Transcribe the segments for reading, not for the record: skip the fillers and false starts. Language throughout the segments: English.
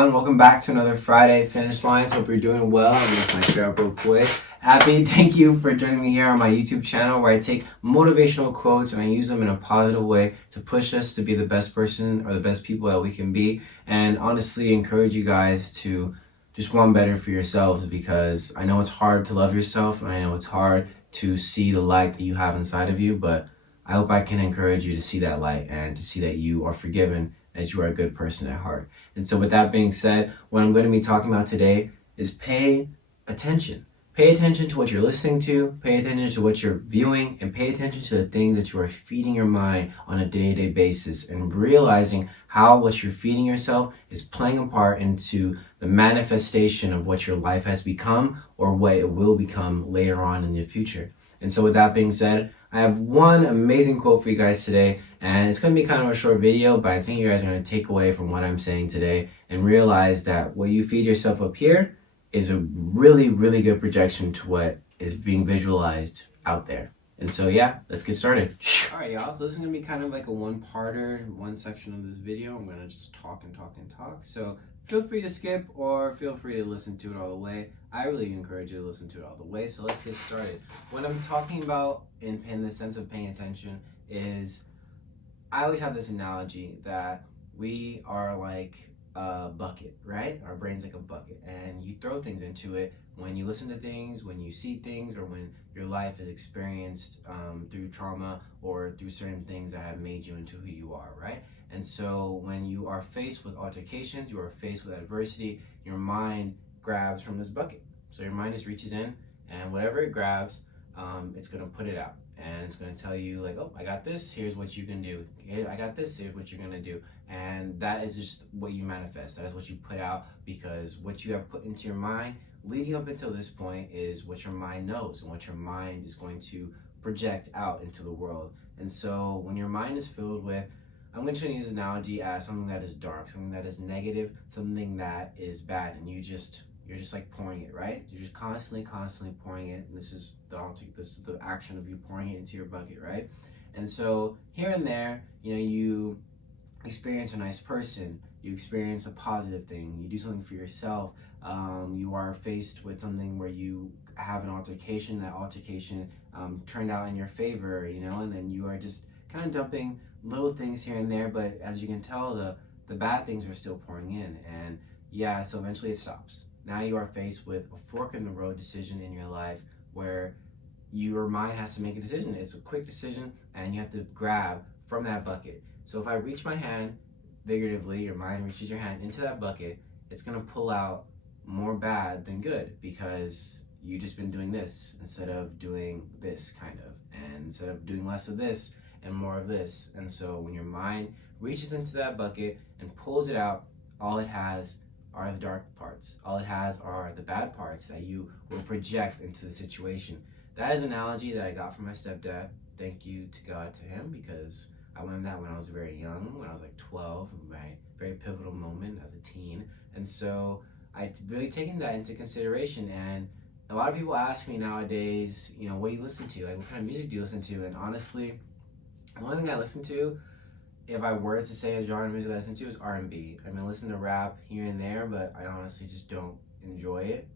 everyone. Welcome back to another Friday Finish Lines. Hope you're doing well. I'm with my chair up real quick. Abby, thank you for joining me here on my YouTube channel where I take motivational quotes and I use them in a positive way to push us to be the best person or the best people that we can be. And honestly, encourage you guys to just want better for yourselves, because I know it's hard to love yourself and I know it's hard to see the light that you have inside of you, but I hope I can encourage you to see that light and to see that you are forgiven, as you are a good person at heart. And so with that being said, what I'm going to be talking about today is pay attention. Pay attention to what you're listening to, pay attention to what you're viewing, and pay attention to the things that you are feeding your mind on a day-to-day basis, and realizing how what you're feeding yourself is playing a part into the manifestation of what your life has become or what it will become later on in the future. And so with that being said, I have one amazing quote for you guys today, and it's going to be kind of a short video, but I think you guys are going to take away from what I'm saying today and realize that what you feed yourself up here is a really, really good projection to what is being visualized out there. And so yeah, let's get started. Alright y'all, so this is going to be kind of like a one-parter, one section of this video. I'm going to just talk and talk and talk. So feel free to skip or feel free to listen to it all the way. I really encourage you to listen to it all the way. So let's get started. What I'm talking about in the sense of paying attention is, I always have this analogy that we are like a bucket, right? Our brain's like a bucket, and you throw things into it when you listen to things, when you see things, or when your life is experienced through trauma or through certain things that have made you into who you are, right? And so when you are faced with altercations, you are faced with adversity, your mind grabs from this bucket. So your mind just reaches in, and whatever it grabs, it's going to put it out. And it's going to tell you like, oh, I got this, here's what you can do. I got this, here's what you're going to do. And that is just what you manifest. That is what you put out, because what you have put into your mind leading up until this point is what your mind knows and what your mind is going to project out into the world. And so when your mind is filled with, I'm going to use an analogy as something that is dark, something that is negative, something that is bad, and you're just like pouring it, right? You're just constantly pouring it. And this is the action of you pouring it into your bucket, right? And so here and there, you experience a nice person, you experience a positive thing, you do something for yourself, you are faced with something where you have an altercation, that altercation turned out in your favor, and then you are just kind of dumping little things here and there, but as you can tell, the bad things are still pouring in, and yeah, so eventually it stops. Now you are faced with a fork in the road decision in your life where your mind has to make a decision. It's a quick decision, and you have to grab from that bucket. So if I reach my hand, figuratively, your mind reaches your hand into that bucket, it's going to pull out more bad than good, because you've just been doing this instead of doing this, kind of, and instead of doing less of this and more of this. And so when your mind reaches into that bucket and pulls it out, all it has are the dark parts. All it has are the bad parts that you will project into the situation. That is an analogy that I got from my stepdad. Thank you to God, to him, because I learned that when I was very young, when I was like 12, my very pivotal moment as a teen. And so I've really taken that into consideration. And a lot of people ask me nowadays, what do you listen to? Like, what kind of music do you listen to? And honestly, the only thing I listen to, if I were to say a genre of music I listen to, is R&B. I mean, I listen to rap here and there, but I honestly just don't enjoy it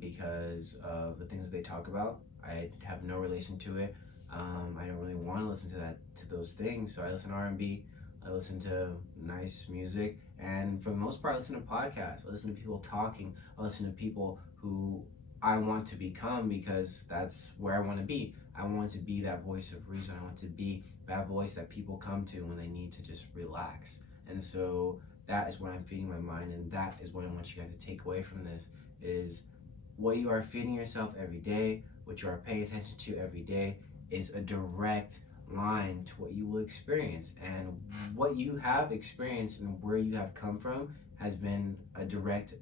because of the things that they talk about. I have no relation to it. I don't really want to listen to those things, so I listen to R&B. I listen to nice music, and for the most part, I listen to podcasts. I listen to people talking. I listen to people who I want to become, because that's where I want to be. I want to be that voice of reason. I want to be that voice that people come to when they need to just relax. And so that is what I'm feeding my mind, and that is what I want you guys to take away from this, is what you are feeding yourself every day, what you are paying attention to every day is a direct line to what you will experience. And what you have experienced and where you have come from has been a direct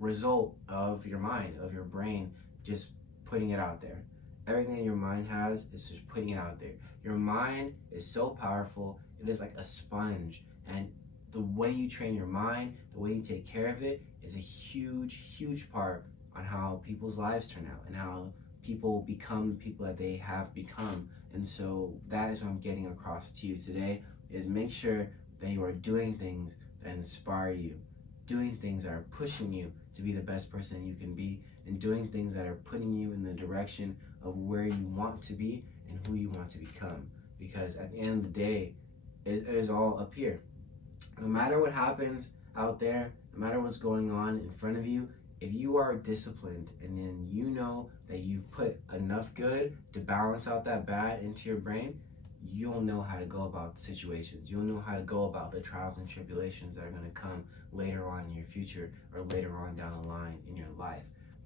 result of your mind, of your brain, just putting it out there. Everything that your mind has is just putting it out there. Your mind is so powerful. It is like a sponge. And the way you train your mind, the way you take care of it, is a huge part on how people's lives turn out and how people become the people that they have become. And so that is what I'm getting across to you today, is make sure that you are doing things that inspire you. doing things that are pushing you to be the best person you can be, and doing things that are putting you in the direction of where you want to be and who you want to become. Because at the end of the day, it is all up here. No matter what happens out there, no matter what's going on in front of you, if you are disciplined and then you know that you've put enough good to balance out that bad into your brain, you'll know how to go about situations. You'll know how to go about the trials and tribulations that are going to come later on in your future or later on down the line in your life.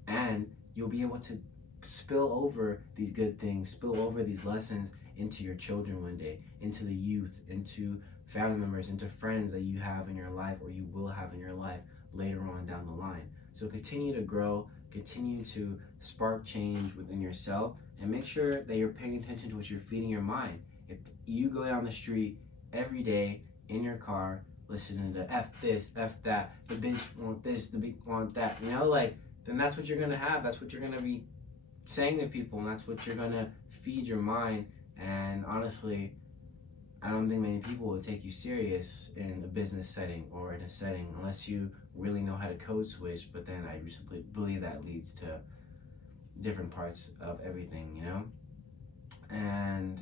And you'll be able to spill over these good things, spill over these lessons into your children one day, into the youth, into family members, into friends that you have in your life or you will have in your life later on down the line. So continue to grow, continue to spark change within yourself, and make sure that you're paying attention to what you're feeding your mind. If you go down the street every day in your car listening to F this, F that, the bitch want this, the bitch want that, then that's what you're gonna have. That's what you're gonna be saying to people, and that's what you're gonna feed your mind. And honestly, I don't think many people will take you serious in a business setting or in a setting unless you really know how to code switch. But then I recently believe that leads to different parts of everything, And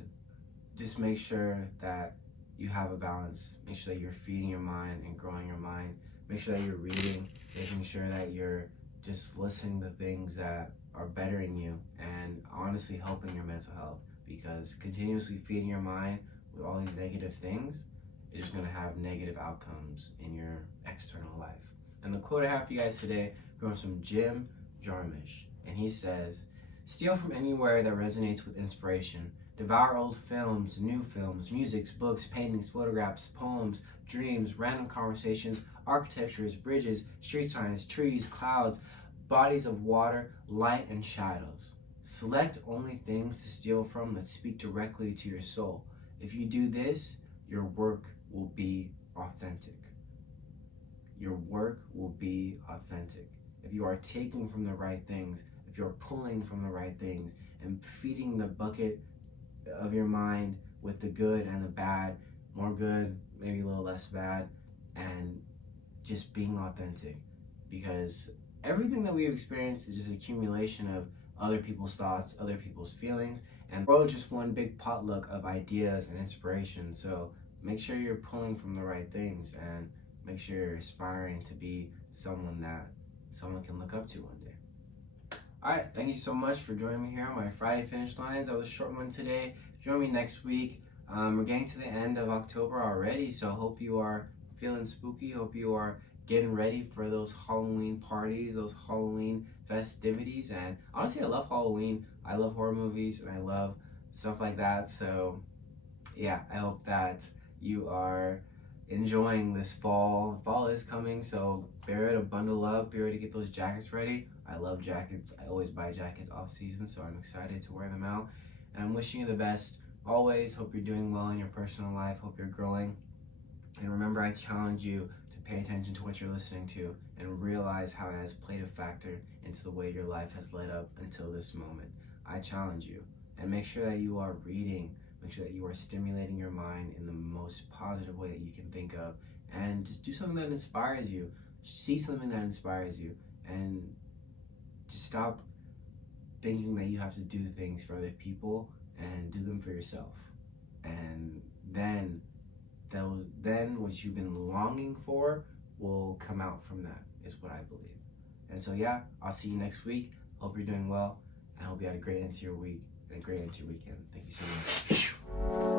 just make sure that you have a balance. Make sure that you're feeding your mind and growing your mind. Make sure that you're reading, making sure that you're just listening to things that are bettering you and honestly helping your mental health. Because continuously feeding your mind with all these negative things is going to have negative outcomes in your external life. And the quote I have for you guys today comes from Jim Jarmusch, and he says, "Steal from anywhere that resonates with inspiration. Devour old films, new films, music, books, paintings, photographs, poems, dreams, random conversations, architectures, bridges, street signs, trees, clouds, bodies of water, light and shadows. Select only things to steal from that speak directly to your soul. If you do this, your work will be authentic." Your work will be authentic. If you are taking from the right things, if you're pulling from the right things and feeding the bucket of your mind with the good and the bad, more good, maybe a little less bad, and just being authentic. Because everything that we've experienced is just an accumulation of other people's thoughts, other people's feelings, and the world is just one big potluck of ideas and inspiration. So make sure you're pulling from the right things and make sure you're aspiring to be someone that someone can look up to one day. All right, thank you so much for joining me here on my Friday Finish Lines. That was a short one today. Join me next week. We're getting to the end of October already, so I hope you are feeling spooky. Hope you are getting ready for those Halloween parties, those Halloween festivities. And honestly, I love Halloween. I love horror movies and I love stuff like that. So yeah, I hope that you are enjoying this fall. Fall is coming, so be ready to bundle up, be ready to get those jackets ready. I love jackets. I always buy jackets off season, so I'm excited to wear them out. And I'm wishing you the best always. Hope you're doing well in your personal life. Hope you're growing. And remember, I challenge you to pay attention to what you're listening to and realize how it has played a factor into the way your life has led up until this moment. I challenge you. And make sure that you are reading. Make sure that you are stimulating your mind in the most positive way that you can think of. And just do something that inspires you. See something that inspires you. And just stop thinking that you have to do things for other people and do them for yourself. And then what you've been longing for will come out from that, is what I believe. And so yeah, I'll see you next week. Hope you're doing well. I hope you had a great end to your week and a great end to your weekend. Thank you so much.